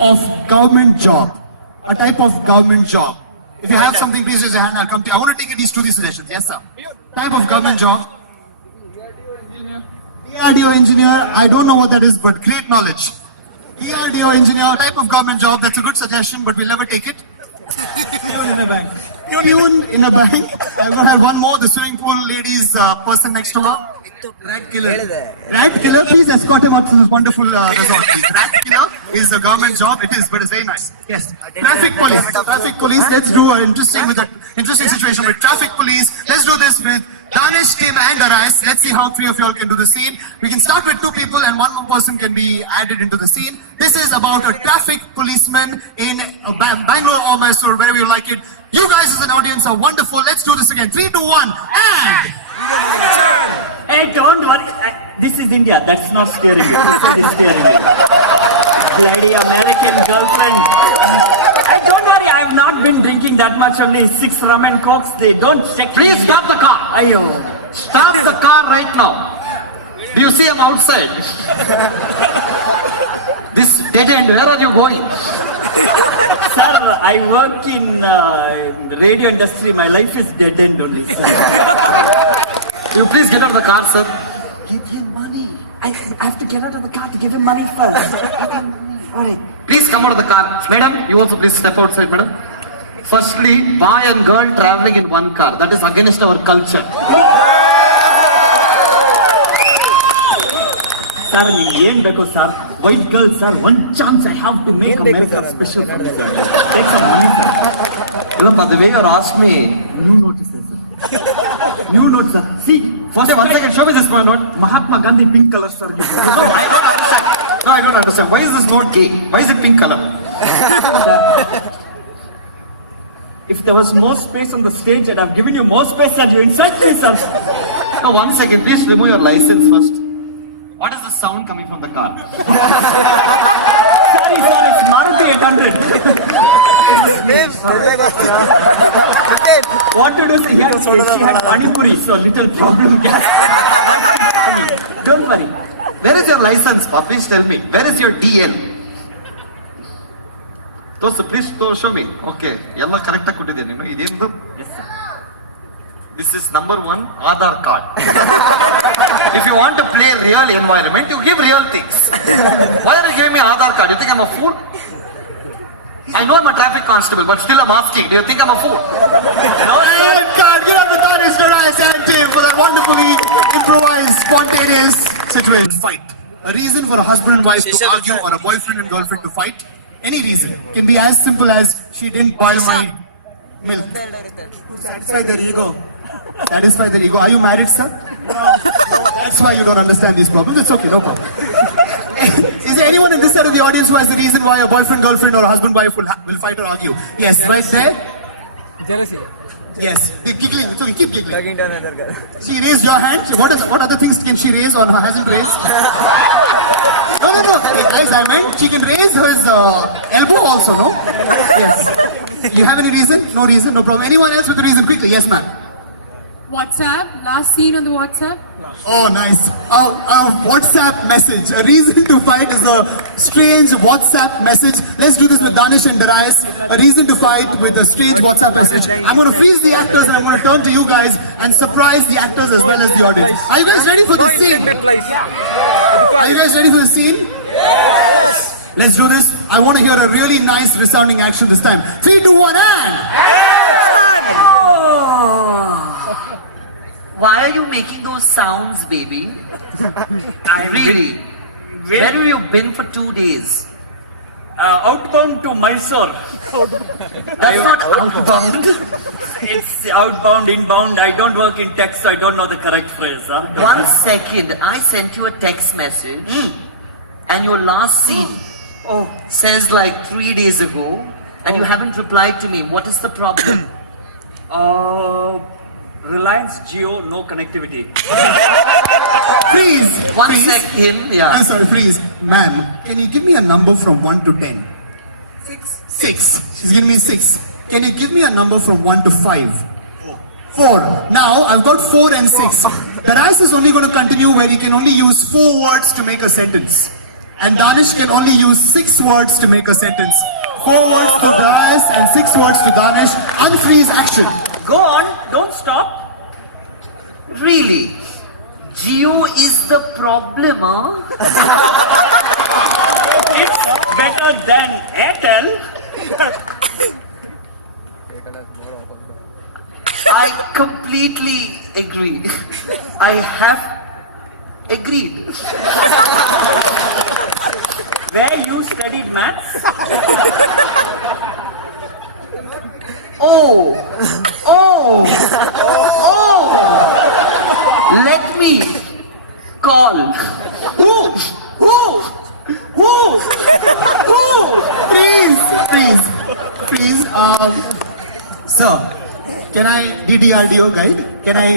of government job. A type of government job. If you have something, please raise your hand. I'll come to you. I want to take these suggestions. Yes, sir. Type of government job. DRDO engineer. I don't know what that is, but great knowledge. DRDO engineer, type of government job. That's a good suggestion, but we'll never take it. Pune in a bank. Pune in a bank. I'm going to have one more. The swimming pool lady's person next to her. Rat killer. Rat killer, please escort him out to this wonderful resort. Please. Rat killer is a government job. It is, but it's very nice. Yes. Traffic police. Traffic police. Let's do an interesting situation with traffic police. Let's do this with Danish, Tim, and Arais. Let's see how 3 of y'all can do the scene. We can start with 2 people, and one more person can be added into the scene. This is about a traffic policeman in Bangalore or Mysore, wherever you like it. You guys as an audience are wonderful. Let's do this again. 3, 2, 1, and... Hey, don't worry. This is India. That's not scaring me. It's scaring me. Bloody American girlfriend. Hey, don't worry. I have not been drinking that much. Only 6 rum and cokes. They don't check. Please stop the car. Ayo. Stop the car right now. Do you see I'm outside? This dead end, where are you going? Sir, I work in the radio industry. My life is dead end only, sir. You please get out of the car, sir. Give him money. I have to get out of the car to give him money first. Alright. Please come out of the car. Madam, you also please step outside, madam. Firstly, boy and girl traveling in one car. That is against our culture. Sir, you beko, sir. White girl, sir. One chance I have to make America special for me, sir. Take some money, sir. You know, by the way you asked me. New notice, sir. New note, sir. See, first One second, show me this note. Mahatma Gandhi pink color, sir. No, I don't understand. No, I don't understand. Why is this note gay? Why is it pink color? If there was more space on the stage, I'd have given you more space and you insult me, sir. No, 1 second. Please remove your license first. What is the sound coming from the car? Sorry, sir. It's Maruti 800. What to do, sir? She had Manipuri, so little problem. Don't worry. Where is your license, pa? Please tell me. Where is your DL? Please show me. Okay. Yalla correct kottideni. Idendu. Yes, sir. This is number 1, Aadhaar card. If you want to play real environment, you give real things. Why are you giving me Aadhaar card? You think I'm a fool? I know I'm a traffic constable, but still I'm asking. Do you think I'm a fool? No, God, get up with Danish, Arais, and Tim for that wonderfully improvised, spontaneous situation. Fight. A reason for a husband and wife to argue or a boyfriend and girlfriend to fight. Any reason. Can be as simple as she didn't boil my milk. Satisfy their ego. Satisfy their ego. Are you married, sir? No. That's why you don't understand these problems. It's okay, no problem. Is there anyone in this side of the audience who has the reason why a boyfriend, girlfriend, or husband, wife will fight or argue? Yes, right there. Jealousy. Yes. They're giggling. It's okay, keep giggling. Tugging down another girl. She raised your hand. What other things can she raise or hasn't raised? No. Guys, I meant she can raise his elbow also, no? Yes. You have any reason? No reason, no problem. Anyone else with a reason? Quickly. Yes, ma'am. WhatsApp, last seen on the WhatsApp. Oh, nice. A WhatsApp message. A reason to fight is a strange WhatsApp message. Let's do this with Danish and Arais. A reason to fight with a strange WhatsApp message. I'm going to freeze the actors and I'm going to turn to you guys and surprise the actors as well as the audience. Are you guys ready for the scene? Are you guys ready for the scene? Yes! Let's do this. I want to hear a really nice resounding action this time. 3, 2, 1, and... Why are you making those sounds, baby? Really? Where have you been for 2 days? Outbound to Mysore. That's not outbound. It's outbound, inbound. I don't work in tech, so I don't know the correct phrase. Huh? 1 second. I sent you a text message. And your last scene says like 3 days ago. And you haven't replied to me. What is the problem? Reliance Jio, no connectivity. Freeze! 1 Freeze. second, yeah. I'm sorry, freeze. Ma'am, can you give me a number from 1 to 10? 6. 6. She's giving me 6. Can you give me a number from 1 to 5? 4. Now, I've got 4 and 6. The Arais is only going to continue where he can only use 4 words to make a sentence. And Danish can only use 6 words to make a sentence. 4 words to Darius and 6 words to Danish. Unfreeze action. Go on, don't stop. Really? Geo is the problem, huh? It's better than Airtel. I completely agree. I have agreed. Where you studied maths? Oh! Let me call. Who? Please. Sir, can I DDRDO guide? Can I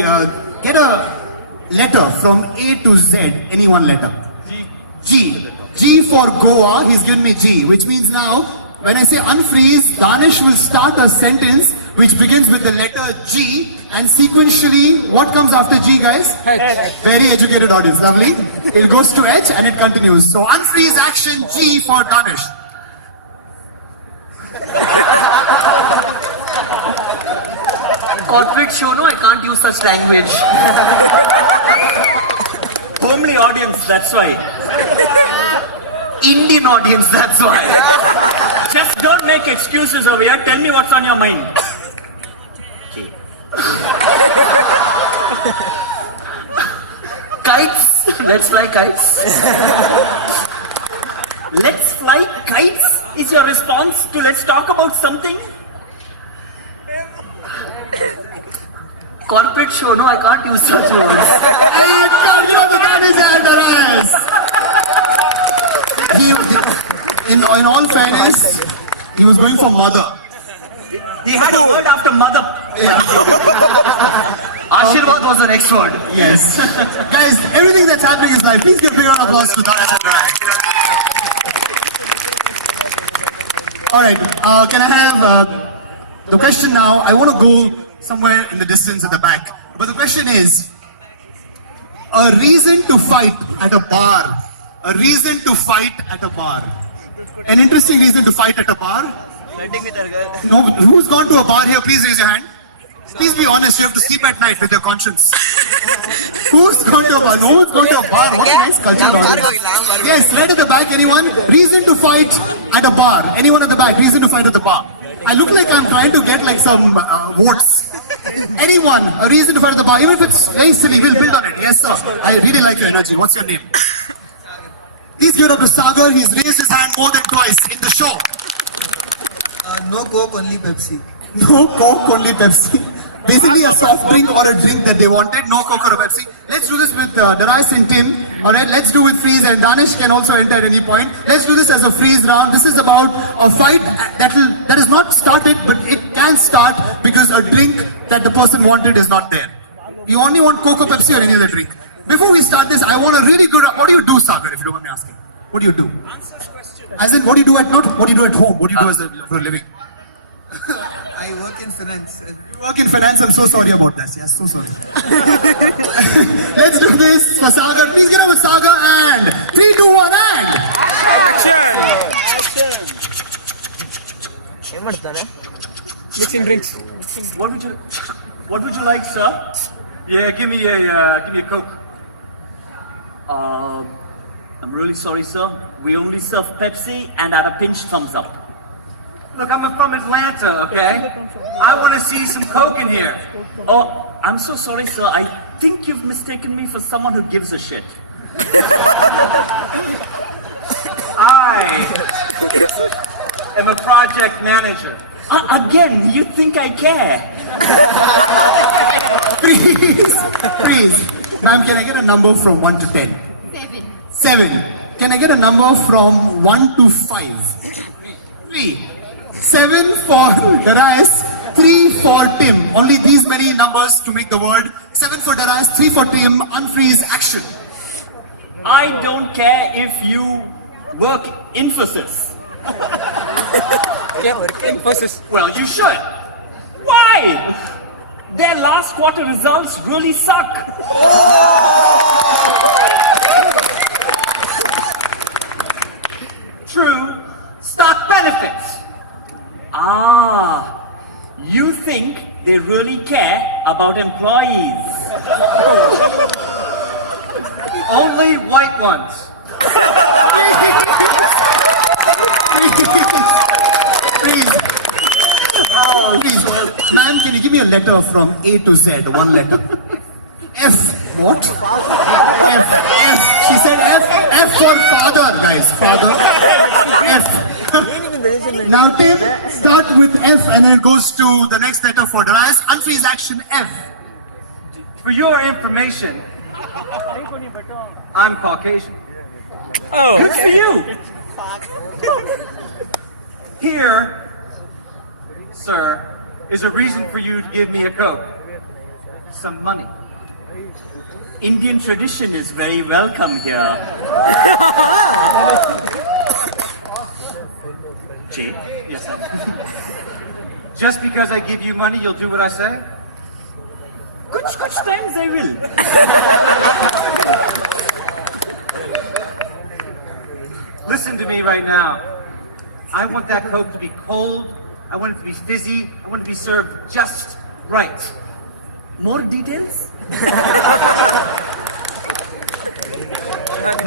get a letter from A to Z? Any one letter? G. G for Goa. He's given me G, which means now when I say unfreeze, Danish will start a sentence which begins with the letter G, and sequentially, what comes after G, guys? H. Very educated audience, lovely. It goes to H and it continues. So unfreeze action G for Danish. Corporate show, no, I can't use such language. Homely audience, that's why. Indian audience, that's why. Just don't make excuses over here. Tell me what's on your mind. Okay. Kites, let's fly kites. Let's fly kites is your response to let's talk about something? Corporate show, no, I can't use such words. And control the Danish and Darius. In all fairness, he was going for mother. He had a word after mother. Ashirwad was the next word. Yes. Guys, everything that's happening is live. Please give a big round of applause to Darius and Darius. Alright, can I have the question now? I want to go somewhere in the distance at the back. But the question is, a reason to fight at a bar. A reason to fight at a bar. An interesting reason to fight at a bar. No, who's gone to a bar here? Please raise your hand. Please be honest, you have to sleep at night with your conscience. Who's gone to a bar? No one's gone to a bar. What a nice culture. Yes, right at the back, anyone? Reason to fight at a bar. Anyone at the back? Reason to fight at the bar. I look like I'm trying to get like some votes. Anyone? A reason to fight at the bar. Even if it's very silly, we'll build on it. Yes, sir. I really like your energy. What's your name? Please give it up to Sagar. He's raised his hand more than twice in the show. No Coke, only Pepsi. No Coke, only Pepsi. Basically a soft drink or a drink that they wanted. No Coke or a Pepsi. Let's do this with Darius and Tim. Alright, let's do with freeze, and Danish can also enter at any point. Let's do this as a freeze round. This is about a fight that is not started, but it can start because a drink that the person wanted is not there. You only want Coke or Pepsi or any other drink. Before we start this, I want a really good... What do you do, Sagar, if you don't mind me asking? What do you do? Answers question. As in, what do you do at not? What do you do at home? What do you do for a living? I work in finance. You work in finance. I'm so sorry about that. Yes, so sorry. Let's do this for Sagar. Please get up with Sagar and 3, 2, 1 and... Mixing drinks. What would you like, sir? Yeah, give me a Coke. I'm really sorry, sir. We only serve Pepsi and at a pinch thumbs up. Look, I'm from Atlanta, okay? I want to see some Coke in here. Oh, I'm so sorry, sir. I think you've mistaken me for someone who gives a shit. I am a project manager. Again, you think I care? Freeze. Ma'am, can I get a number from 1 to 10? 7. 7. Can I get a number from 1 to 5? 3. 7 for Darius, 3 for Tim. Only these many numbers to make the word. 7 for Darius, 3 for Tim. Unfreeze action. I don't care if you work Infosys. Yeah, working Infosys. Well, you should. Why? Their last quarter results really suck. benefits. Ah, you think they really care about employees? Only white ones. Please. Please. Ma'am, can you give me a letter from A to Z? One letter. F. What? F. F. She said F. F for father, guys. Father. F. Now, Tim, start with F and then it goes to the next letter for Darius. Unfreeze action F. For your information, I'm Caucasian. Good for you. Here, sir, is a reason for you to give me a Coke. Some money. Indian tradition is very welcome here. Jay? Yes, I Just because I give you money, you'll do what I say? Kuch times I will. Listen to me right now. I want that Coke to be cold. I want it to be fizzy. I want it to be served just right. More details?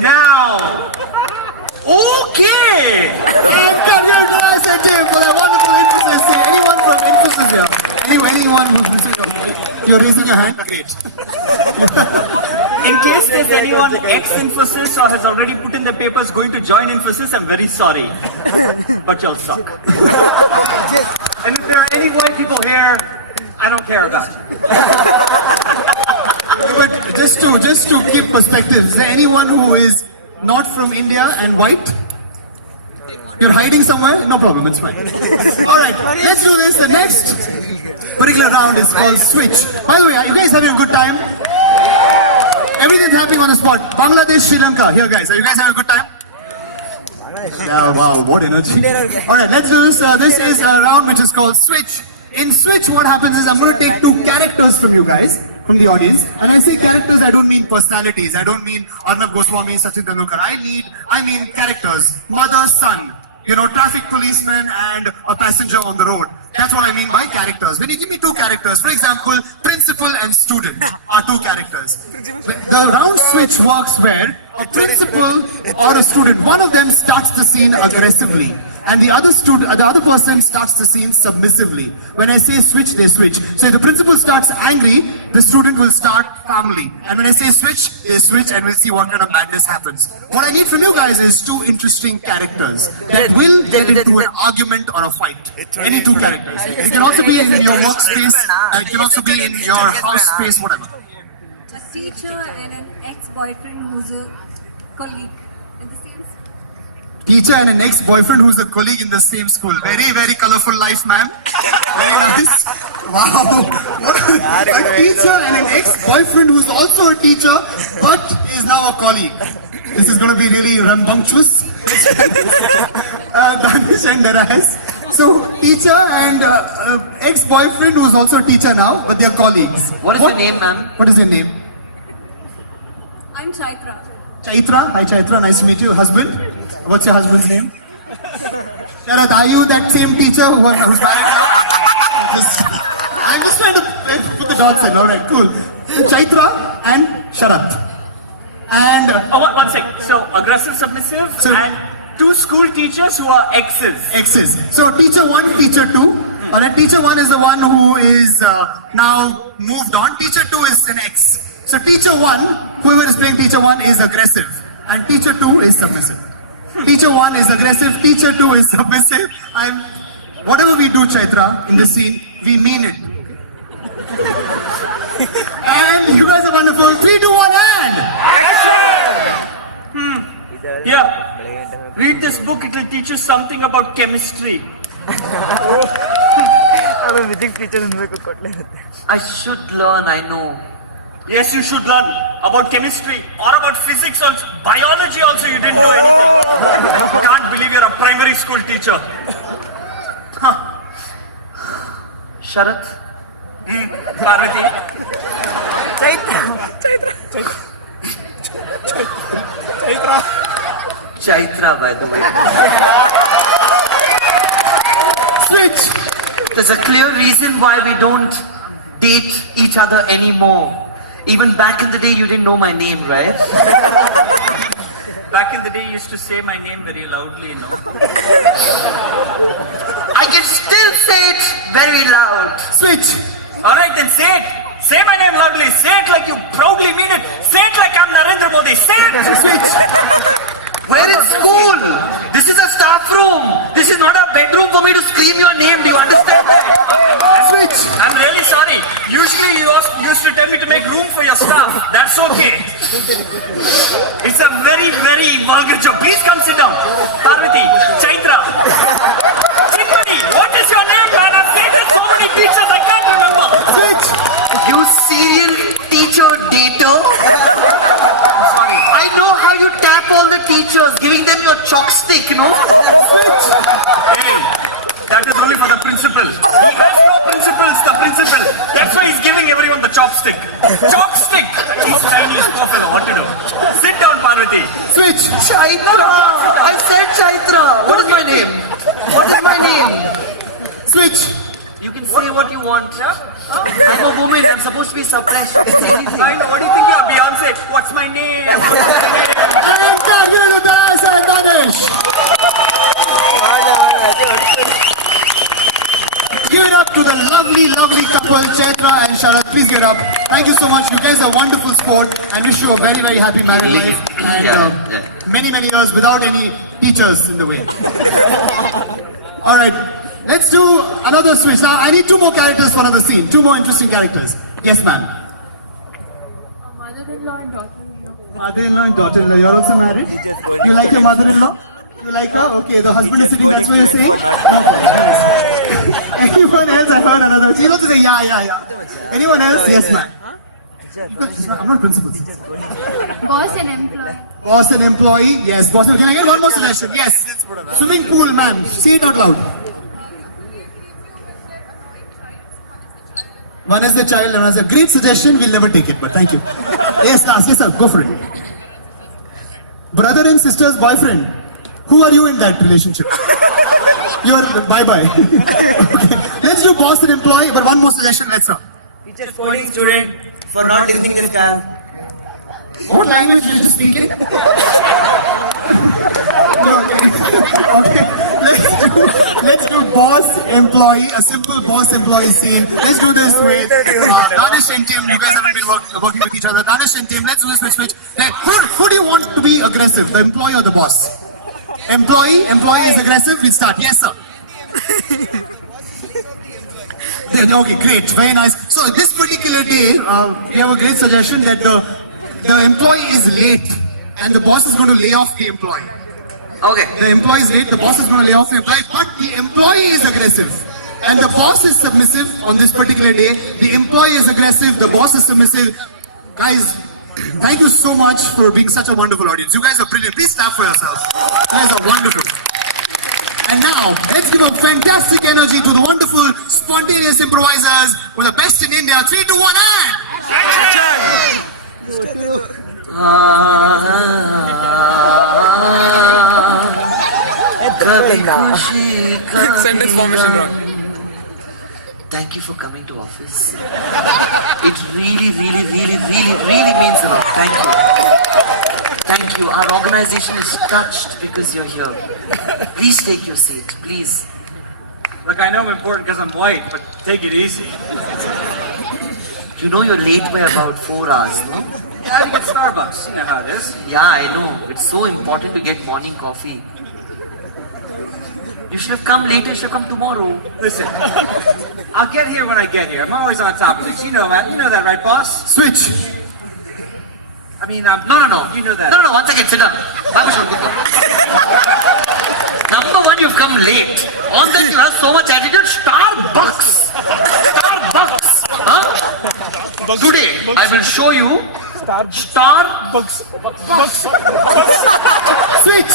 Now, Okay! And congratulations, Tim, for that wonderful emphasis. Anyone from emphasis here? Anyone who's listening? You're raising your hand? Great. In case there's anyone ex-Infosys or has already put in their papers going to join Infosys, I'm very sorry. But you'll suck. and if there are any white people here, I don't care about you. But just to keep perspective, is there anyone who is not from India and white? You're hiding somewhere? No problem, it's fine. All right, let's do this. The next particular round is called Switch. By the way, are you guys having a good time? Everything's happening on the spot. Bangladesh, Sri Lanka. Here, guys. Are you guys having a good time? Yeah, wow, what energy. All right, let's do this. This is a round which is called Switch. In Switch, what happens is I'm going to take two characters from you guys, from the audience. And I say characters, I don't mean personalities. I don't mean Arnab Goswami, Sachin Tendulkar. I mean characters. Mother, son. You know, traffic policeman and a passenger on the road. That's what I mean by characters. When you give me two characters, for example, principal and student are two characters. The round switch works where a principal or a student, one of them starts the scene aggressively, and the other person starts the scene submissively. When I say switch, they switch. So if the principal starts angry, the student will start calmly. And when I say switch, they switch, and we'll see what kind of madness happens. What I need from you guys is two interesting characters that will get into an argument or a fight. Any two characters. It can also be in your workspace, and it can also be in your house space, whatever. A teacher and an ex-boyfriend who's a colleague in the same school. Teacher and an ex-boyfriend who's a colleague in the same school. Very, very colorful life, ma'am. Very nice. Wow. A teacher and an ex-boyfriend who's also a teacher, but is now a colleague. This is going to be really rambunctious. Danish and Darius. So, teacher and ex-boyfriend who's also a teacher now, but they're colleagues. What is your name, ma'am? What is your name? I'm Chaitra. Chaitra. Hi, Chaitra. Nice to meet you. Husband? What's your husband's name? Sharat, are you that same teacher who's married now? I'm just trying to put the dots in. All right, cool. Chaitra and Sharat. And One sec. So, aggressive, submissive, So- and two school teachers who are exes. X's. So teacher 1, teacher 2. Alright, teacher 1 is the one who is now moved on. Teacher 2 is an X. So teacher 1, whoever is playing teacher 1 is aggressive. And teacher 2 is submissive. Teacher 1 is aggressive, teacher 2 is submissive. Whatever we do, Chaitra, in this scene, we mean it. And you guys are wonderful. 3, 2, 1, and! Yeah. Read this book, it will teach you something about chemistry. I should learn, I know. Yes, you should learn about chemistry or about physics also. Biology also, you didn't do anything. Can't believe you're a primary school teacher. Sharat? Parvati. Chaitra, by the way. reason why we don't date each other anymore. Even back in the day, you didn't know my name, right? Back in the day, you used to say my name very loudly, you know. I can still say it very loud. Switch. All right, then say it. Say my name loudly. Say it like you proudly mean it. Say it like I'm Narendra Modi. Say it. Switch. We're in school. This is a staff room. This is not a bedroom for me to scream your name. Do you understand? Switch. I'm really sorry. Usually you used to tell me to make room for your stuff. That's okay. It's a very, very vulgar joke. Please come sit down. Parvati, Chaitra. Chinmani, what is your name, man? I've dated so many teachers I can't remember. Switch. You serial teacher dater. Sorry. I know how you tap all the teachers, giving them your chopstick, no? Hey, that is only for the principal. He has no principles, the principal. That's why he's giving everyone the chopstick. Chopstick! He's Chinese buffalo, what to do? Sit down, Parvati. Switch. Chaitra! I said Chaitra! What is my name? What is my name? Switch. You can say what you want. I'm a woman, I'm supposed to be suppressed. Say anything. I know, what do you think you're Beyonce? What's my name? And give it a nice and Danish. Give it up to the lovely, lovely couple, Chaitra and Sharad. Please get up. Thank you so much. You guys are wonderful sport and wish you a very, very happy married life. And many, many years without any teachers in the way. All right. Let's do another switch. Now, I need two more characters for another scene. Two more interesting characters. Yes, ma'am. Mother-in-law and daughter-in-law. Mother-in-law and daughter-in-law. You're also married? You like your mother-in-law? You like her? Okay, the husband is sitting, that's what you're saying? Okay, nice. Anyone else? I heard another. She'll also say, yeah. Anyone else? Yes, ma'am. I'm not principal. Boss and employee. Boss and employee? Yes, boss. Can I get one more suggestion? Yes. Swimming pool, ma'am. Say it out loud. One is the child, one is a great suggestion. We'll never take it, but thank you. Yes, last. Yes, sir. Go for it. Brother and sister's boyfriend. Who are you in that relationship? You're bye-bye. Okay. Let's do boss and employee, but one more suggestion. Let's go. Teacher scolding student for not listening this class. What language you just speaking? Okay. Let's do boss employee, a simple boss employee scene. Let's do this with Danish and Tim. You guys haven't been working with each other. Danish and Tim, let's do this switch. Who do you want to be aggressive, the employee or the boss? Employee is aggressive. We start. Yes, sir. Okay, great, very nice. So this particular day, we have a great suggestion that the employee is late and the boss is going to lay off the employee. Okay. The employee is late, the boss is going to lay off the employee, but the employee is aggressive. And the boss is submissive on this particular day. The employee is aggressive, the boss is submissive. Guys, thank you so much for being such a wonderful audience. You guys are brilliant. Please clap for yourselves. You guys are wonderful. And now, let's give a fantastic energy to the wonderful, spontaneous improvisers with the best in India. 3, 2, 1, Sentence formation wrong. Thank you for coming to office. It really means a lot. Thank you. Thank you. Our organization is touched because you're here. Please take your seat, please. Look, I know I'm important because I'm white, but take it easy. You know you're late by about 4 hours, no? Yeah, you get Starbucks. You know how it is. Yeah, I know. It's so important to get morning coffee. You should have come later, you should have come tomorrow. Listen, I'll get here when I get here. I'm always on top of things. You know that. You know that, right, boss? Switch. I mean, No. You know that. No, one second, sit down. Number one, you've come late. On that, you have so much attitude. Starbucks. Huh? Today, I will show you Starbucks. Switch.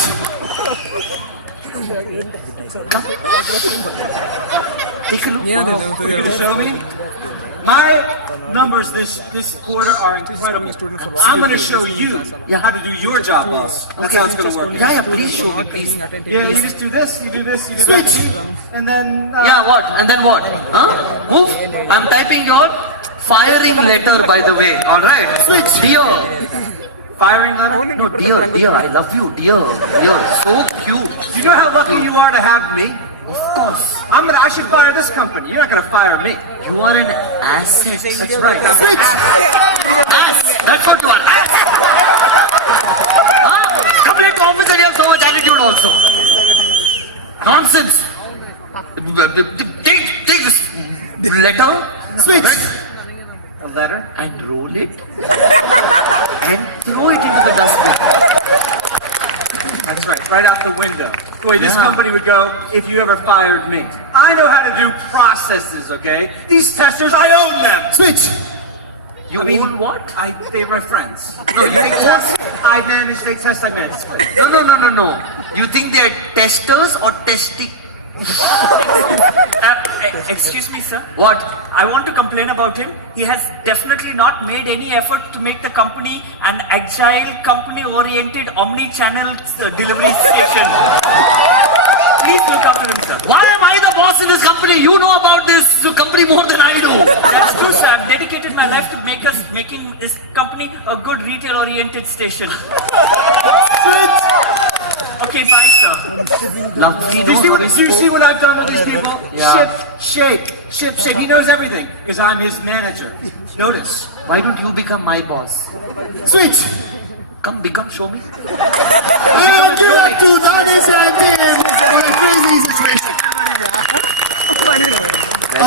Come. Take a look. What are you going to show me? My numbers this quarter are incredible. I'm going to show you how to do your job, boss. That's how it's going to work. Yeah, please show me, please. Yeah, you just do this, you do this, you do Switch. that, and then. Yeah, what? And then what? Huh? Move. I'm typing your firing letter, by the way. All right. Switch. Dear. Firing letter? No, dear, I love you, dear. So cute. Do you know how lucky you are to have me? Of course. I should fire this company. You're not going to fire me. You are an asset. That's right. I'm an Ass. That's what you are. Ass. Huh? Come into office and you have so much attitude also. Nonsense. Take this letter. Switch. Right? A letter? And roll it and throw it into the dustbin. That's right out the window. The way this Yeah. company would go if you ever fired me. I know how to do processes, okay? These testers, I own them. Switch. You own what? They're my friends. No, you They own. test, I manage, they test, I manage. No. You think they are testers or testing? Excuse me, sir. What? I want to complain about him. He has definitely not made any effort to make the company an agile, company-oriented, omni-channel delivery station. Please look after him, sir. Why am I the boss in this company? You know about this company more than I do. That's true, sir. I've dedicated my life to making this company a good retail-oriented station. Okay, bye, sir. Lovely. Do you see what I've done with these people? Yeah. Ship, shape. He knows everything because I'm his manager. Notice. Why don't you become my boss? Switch. Come, show me. And give it to Danish and Tim for a crazy situation.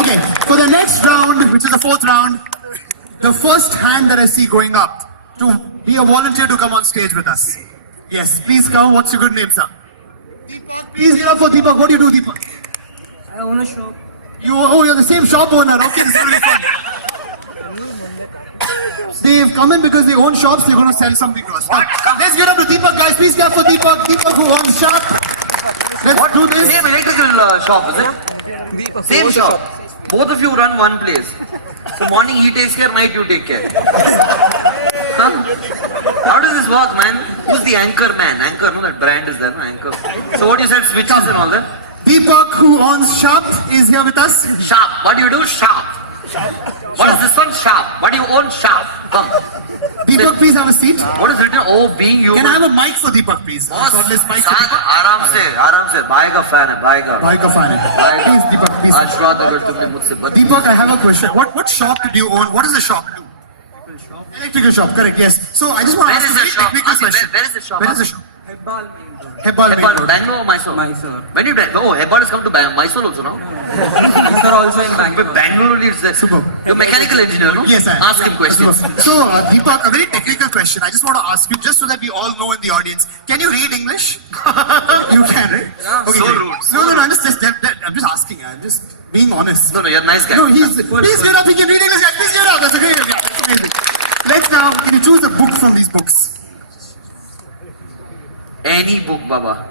Okay, for the next round, which is the fourth round, the first hand that I see going up to be a volunteer to come on stage with us. Yes, please come. What's your good name, sir? Please get up for Deepak. What do you do, Deepak? I own a shop. You're the same shop owner. Okay, this is going to be fun. They've come in because they own shops. They're going to sell something to us. Come. Let's get up to Deepak, guys. Please clap for Deepak. Deepak who owns shop. Let's do this. Same electrical shop, is it? Same shop. Both of you run one place. So morning he takes care, night you take care. Huh? How does this work, man? Who's the anchor man? Anchor, no, that brand is there, no? Anchor. So what you said, switches and all that? Deepak who owns shop is here with us. Sharp. What do you do? Sharp. What is this one? Sharp. What do you own? Sharp. Come. Deepak, please have a seat. What is written? Oh, being you. Can I have a mic for Deepak, please? Boss, Cordless mic for साथ Deepak. आराम से भाई का fan है भाई का Mic of fan. Please, Deepak, please. आज रात अगर तुमने मुझसे बता Deepak, I have a question. What shop do you own? What does the shop do? Electrical shop, correct, yes. So I just want to Where ask is you a the very shop? technical Ask me, question. where is the shop? Where is the shop? Hebbal. Hebbal Main Hebbal, Road. Bangalore or Mysore? Mysore. When you Bangalore? Oh, Hebbal has come to Mysore also now. Mysore also in But Bangalore. Bangalore only it's there. Superb. You're a mechanical engineer, no? Yes, I am. Ask him questions. So, Deepak, a very technical question. I just want to ask you, just so that we all know in the audience, can you read English? You can, right? Okay, So great. rude. No, I'm just asking. I'm just being honest. No, you're a nice guy. No, please get up. He can read English. Please get up. That's a great idea. That's amazing. Let's now, can you choose a book from these books? Any book, Baba.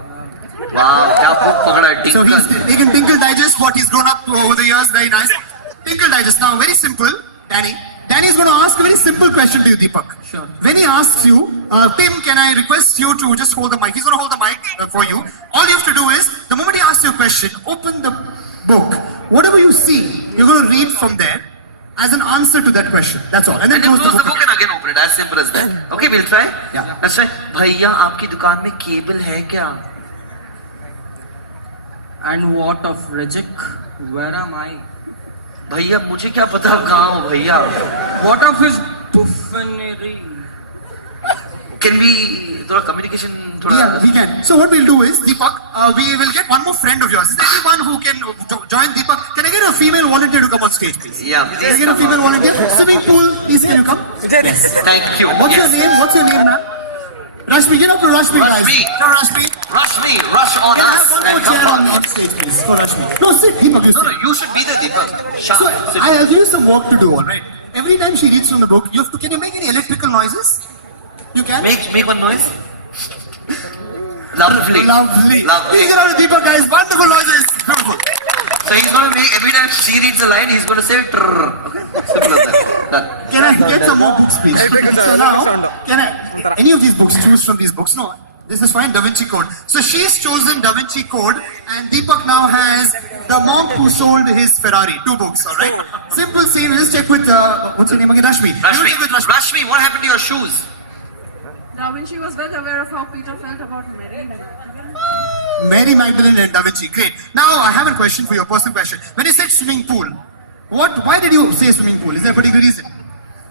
Wow, क्या book पकड़ा है? So he's Tinkle. taken Tinkle Digest, what he's grown up to over the years, very nice. Tinkle Digest, now very simple, Danny. Danny is going to ask a very simple question to you, Deepak. Sure. When he asks you, Tim, can I request you to just hold the mic? He's going to hold the mic for you. All you have to do is, the moment he asks you a question, open the book. Whatever you see, you're going to read from there as an answer to that question. That's all. And then And then close the book. and again open it. As simple as that. Okay, we'll try. Yeah. Let's try. भैया आपकी दुकान में cable है क्या? And what of Rejek? Where am I? भैया मुझे क्या पता आप कहाँ हो भैया? What of his buffoonery? Can we थोड़ा communication थोड़ा? Yeah, we can. So what we'll do is, Deepak, we will get one more friend of yours. Is there anyone who can join Deepak? Can I get a female volunteer to come on stage, please? Yeah, Can I please get a come female on. volunteer? Swimming pool, please can you come? Thank you. What's Yes. your name? What's your name, ma'am? Rashmi, get up to Rashmi, guys. Rashmi. No, Rashmi. Rush me, rush on Can I us. have one more and come chair on. on stage, please, for Rashmi? No, sit, Deepak, you No, sit. no, you should be the Deepak. So, Sharp. Sit. I'll give you some work to do, all right? Every time she reads from the book, you have to, can you make any electrical noises? You can? Make one noise. Lovely. Lovely. Lovely. Please get out of Deepak, guys. Wonderful noises. Beautiful. So he's going to make, every time she reads a line, he's going to say trrr. Okay? Simple as that. Done. Can I get some more books, please? So now, can I, any of these books, choose from these books? No, this is fine, Da Vinci Code. So she's chosen Da Vinci Code, and Deepak now has The Monk Who Sold His Ferrari, 2 books, all right? Simple scene, let's check with, what's her name again, Rashmi. Rashmi, You check with Rashmi. Rashmi, what happened to your shoes? Da Vinci was well aware of how Peter felt about Mary. Mary Magdalene and Da Vinci, great. Now, I have a question for you, a personal question. When you said swimming pool, why did you say swimming pool? Is there a particular reason?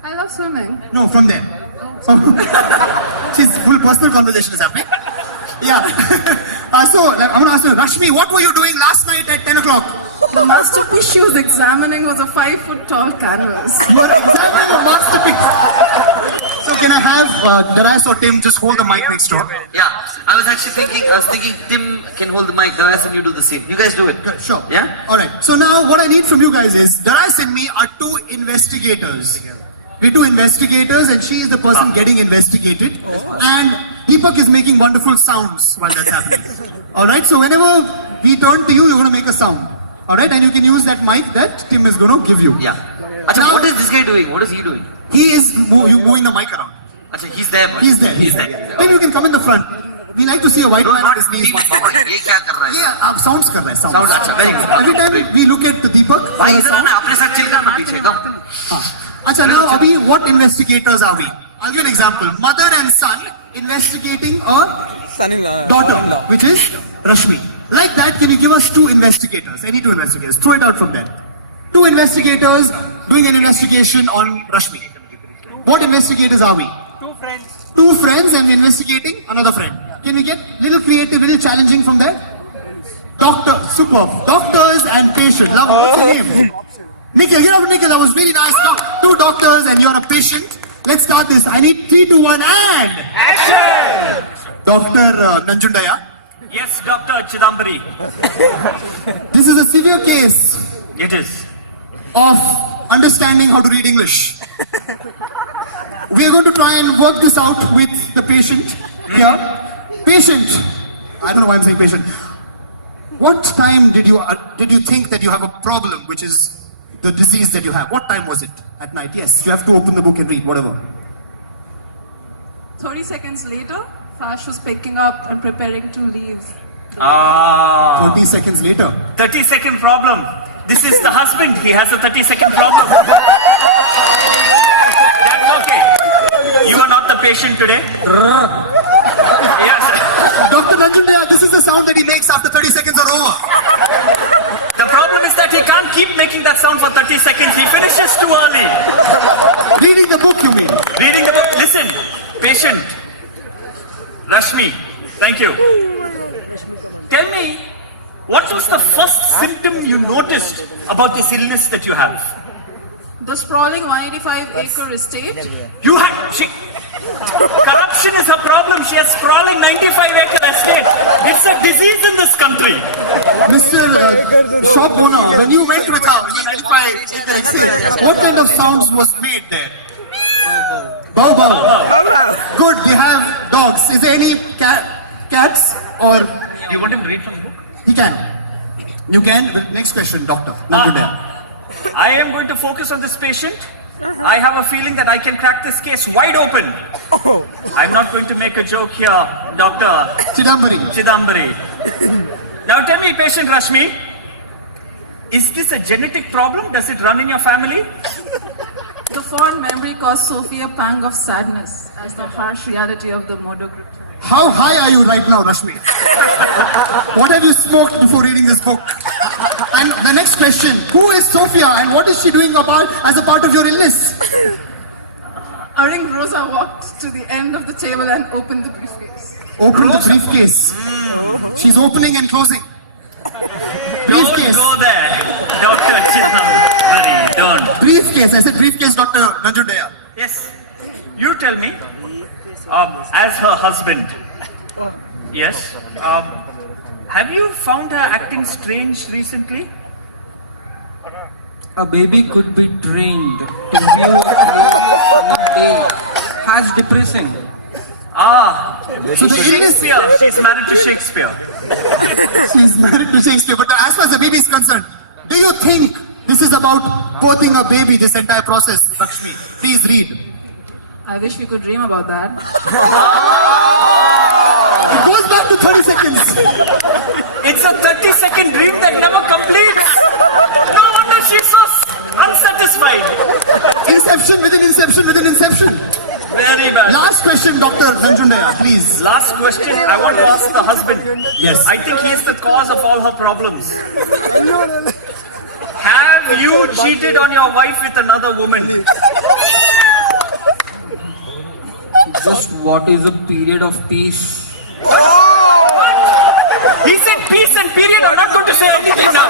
I love swimming. No, from there. She's full personal conversation is happening. Yeah. So, like, I'm going to ask you, Rashmi, what were you doing last night at 10 o'clock? The masterpiece she was examining was a 5-foot-tall canvas. You were examining a masterpiece. So, can I have Darius or Tim just hold the mic next door? Yeah, I was thinking Tim can hold the mic, Darius, and you do the same. You guys do it. Sure. Yeah? Alright, so now what I need from you guys is, Darius and me are 2 investigators. We're 2 investigators and she is the person getting investigated. And Deepak is making wonderful sounds while that's happening. Alright, so whenever we turn to you, you're going to make a sound. Alright, and you can use that mic that Tim is going to give you. Yeah. Acha, Now- what is this guy doing? What is he doing? He is moving the mic around. Acha, he's there. Bro. He's there. He's there. Then you can come in the front. We like to see a white No, man on not his me. knees. Baba, ये क्या कर रहा है? Yeah, sounds कर रहा है, sounds. Sound, अच्छा, very good. Every time we look at the Deepak. भाई इधर आना, अपने साथ चिल करना पीछे, come. Acha, now Abhi, what investigators are we? I'll give an example. Mother and son investigating a Son-in-law. daughter, which is Rashmi. Like that, can you give us 2 investigators? Any 2 investigators? Throw it out from there. 2 investigators doing an investigation on Rashmi. What investigators are we? 2 friends. 2 friends and investigating another friend. Can we get little creative, little challenging from there? Doctor, superb. Doctors and patient. Love, what's your name? Nikhil, get up, Nikhil. That was really nice. 2 doctors and you're a patient. Let's start this. I need 3, 2, 1, and action. Dr. Nanjundaya. Yes, Dr. Chidambari. This is a severe case It is. of understanding how to read English. We are going to try and work this out with the patient here. Patient, I don't know why I'm saying patient. What time did you think that you have a problem, which is the disease that you have? What time was it? At night? Yes, you have to open the book and read, whatever. 30 seconds later, Fash was picking up and preparing to leave. 30 seconds later. 30-second problem. This is the husband. He has a 30-second problem. That's okay. You are not the patient today. Yes. Dr. Nanjundaya, this is the sound that he makes after 30 seconds are over. The problem is that he can't keep making that sound for 30 seconds. He finishes too early. Reading the book, you mean? Reading the book. Listen, patient. Rashmi, thank you. Tell me, what was the first symptom you noticed about this illness that you have? The sprawling 185-acre estate. You had... corruption is her problem. She has sprawling 95-acre estate. It's a disease in this country. Mr. Shop owner, when you went with her in the 95-acre estate, what kind of sounds was made there? Bow bow. Good, we have dogs. Is there any cats or... Do you want him to read from the book? He can. You can. Next question, doctor. Nanjundaya. I am going to focus on this patient. I have a feeling that I can crack this case wide open. I'm not going to make a joke here, Dr. Chidambari. Chidambari. Now tell me, patient Rashmi, is this a genetic problem? Does it run in your family? The fond memory caused Sophie a pang of sadness as the harsh reality of the murder group. How high are you right now, Rashmi? What have you smoked before reading this book? And the next question, who is Sophia and what is she doing as a part of your illness? Aring Rosa walked to the end of the table and opened the briefcase. Open the briefcase. She's opening and closing. Briefcase. Don't go there, Dr. Chidambari. Don't. Briefcase. I said briefcase, Dr. Nanjundaya. Yes. You tell me, as her husband, yes, have you found her acting strange recently? A baby could be trained to view as depressing. So the illness, Shakespeare. She's married to Shakespeare. she's married to Shakespeare, but as far as the baby is concerned, do you think This is about birthing a baby, this entire process. Lakshmi, please read. I wish we could dream about that. It goes back to 30 seconds. It's a 30-second dream that never completes. No wonder she's so unsatisfied. Inception within inception within inception. Very bad. Last question, Dr. Nanjundaya, please. Last question I want to ask the husband. Yes. I think he is the cause of all her problems. Have you cheated on your wife with another woman? Just what is a period of peace? He said peace and period. I'm not going to say anything now.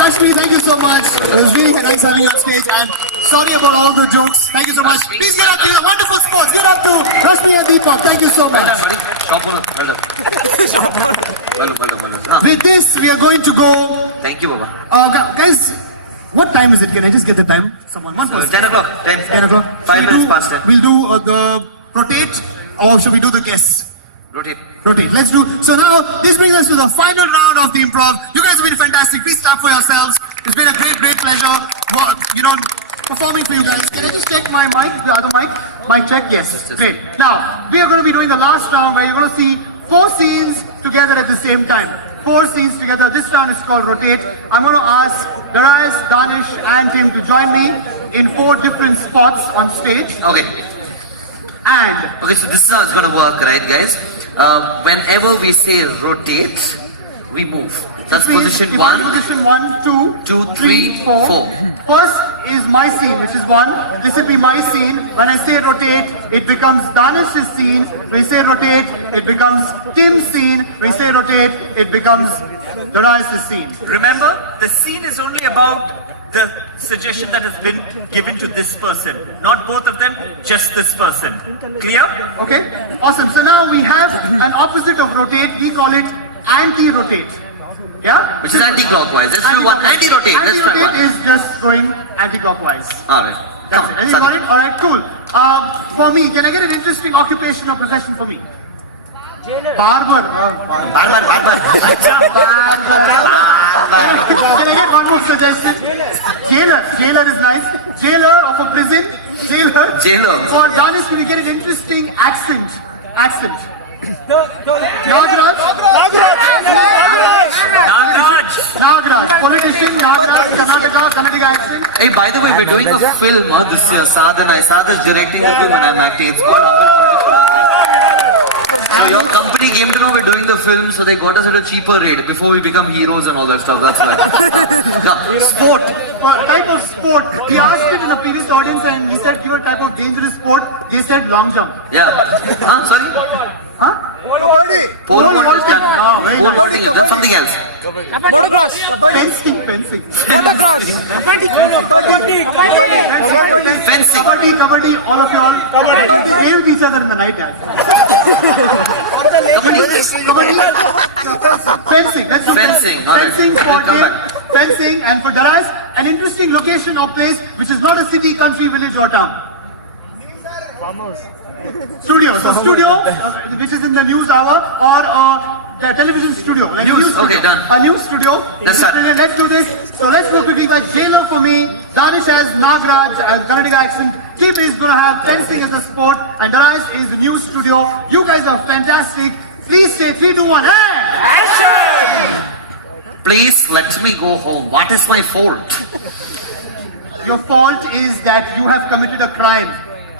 Lakshmi, thank you so much. It was really nice having you on stage, and sorry about all the jokes. Thank you so much. Rashmi. Please get up to your wonderful sports. Get up to Rashmi and Deepak. Thank you so Well much. done, buddy. Shop owner. Well done. With this, we are going to go. Thank you, Baba. Guys, what time is it? Can I just get the time? Someone, one person. 10 o'clock. Time. 10 o'clock. 5 minutes past 10. We'll do the rotate, or should we do the guess? Rotate. Rotate. Let's do. So now, this brings us to the final round of the improv. You guys have been fantastic. Please clap for yourselves. It's been a great pleasure, performing for you guys. Can I just check my mic, the other mic? Mic check, yes. Great. Now, we are going to be doing the last round where you're going to see 4 scenes together at the same time. 4 scenes together. This round is called Rotate. I'm going to ask Darius, Danish, and Tim to join me in 4 different spots on stage. Okay. And Okay, so this is how it's going to work, right, guys? Whenever we say rotate, we move. That's position 1. Position 1, 2, 2, 3, 4. First is my scene, which is 1. This will be my scene. When I say rotate, it becomes Danish's scene. When we say rotate, it becomes Tim's scene. When we say rotate, it becomes Darius' scene. Remember, the scene is only about the suggestion that has been given to this person. Not both of them, just this person. Clear? Okay? Awesome. So now we have an opposite of rotate. We call it anti-rotate. Yeah? Which is anti-clockwise. Let's do one. Anti-rotate. Let's try Anti-rotate one. is just going anti-clockwise. Alright. That's it. Have you got it? Alright, cool. For me, can I get an interesting occupation or profession for me? Barber. Barber. Can I get one more suggestion? Jailer. Jailer is nice. Jailer of a prison. Jailer. Jailer. For Danish, can you get an interesting accent? Nagraj. Nagraj. Politician, Nagraj, Karnataka accent. Hey, by the way, we're doing a film this year. Sadhana is directing the film and I'm acting. It's called Humble Political. So your company came to know we're doing the film, so they got us at a cheaper rate before we become heroes and all that stuff. That's why. Sport. Type of sport. He asked it in the previous audience and he said, give a type of dangerous sport. They said long jump. Yeah. Sorry? Huh? Pole vault is done. Oh, very Pole nice. vaulting is done. Something else. Fencing. Fencing. Kabaddi, all of you all. Saved each other in the night, guys. Kabaddi. Fencing. Let's do Fencing, all right. Fencing for Come Tim. back. Fencing, and for Darius, an interesting location or place which is not a city, country, village or town. Studio. So studio, which is in the news hour, or the television studio. Like News, studio. okay, done. A news studio. Yes, sir. Let's do this. So let's go quickly. Like Jailer for me, Danish has Nagraj as Karnataka accent, Tim is going to have fencing as a sport, and Darius is the news studio. You guys are fantastic. Please say 3, 2, 1. Hey! Please let me go home. What is my fault? Your fault is that you have committed a crime.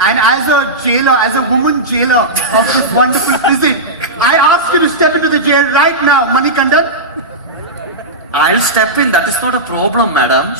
And as a jailer, as a woman jailer of this wonderful prison, I ask you to step into the jail right now, Manikandan. I'll step in. That is not a problem, madam.